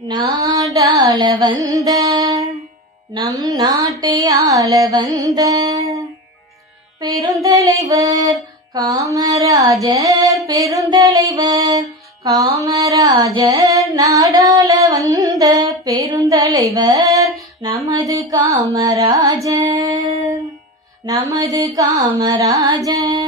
நாடாள வந்த நம் நாட்டை ஆள வந்த பெருந்தலைவர் காமராஜர் பெருந்தலைவர் காமராஜர் நாடாள வந்த பெருந்தலைவர் நமது காமராஜர் நமது காமராஜர்.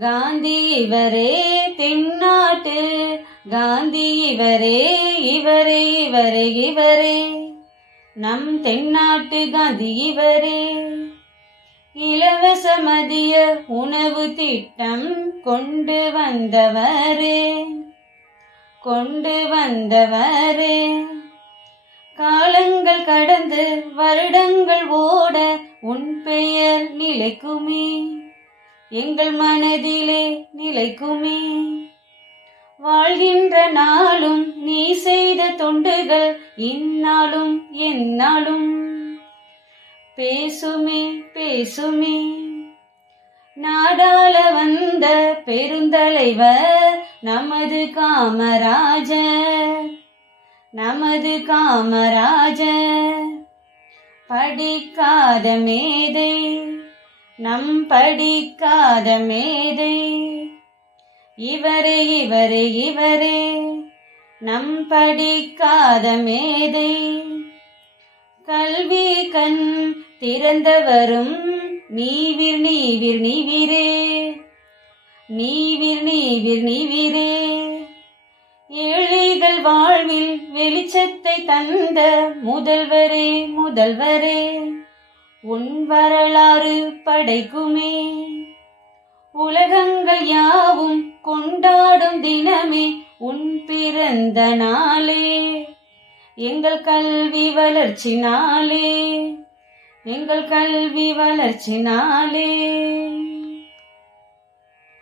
காந்தி இவரே தென்னாட்டு காந்தி இவரே இவரே இவரே இவரே. நம் தென்னாட்டு காந்தி இவரே. இலவச மதிய உணவு திட்டம் கொண்டு வந்தவரே. கொண்டு வந்தவரே. காலங்கள் கடந்து வருடங்கள் ஓட உன் பெயர் நிலைக்குமே. எங்கள் மனதிலே நிலைக்குமே. வாழ்கின்ற நாளும் நீ செய்த தொண்டுகள் இந்நாளும் எந்நாளும். பேசுமே பேசுமே. நாடாள வந்த பெருந்தலைவர் நமது காமராஜர் நமது காமராஜர். படிக்காத மேதை நம் படிக்காத மேதை. இவரே இவரே இவரே. நம் படிக்காத மேதை. கல்வி கண் திறந்தவரும் நீவிர் நீவிர் நீவிரே. நீவிர் நீவிர் நீவிரே. ஏழைகள் வாழ்வில் வெளிச்சத்தை தந்த முதல்வரே முதல்வரே. உன் வரலாறு படைக்குமே. உலகங்கள் யாவும் கொண்டாடும் தினமே உன் பிறந்த நாளே. எங்கள் கல்வி வளர்ச்சி நாளே. எங்கள் கல்வி வளர்ச்சி நாளே.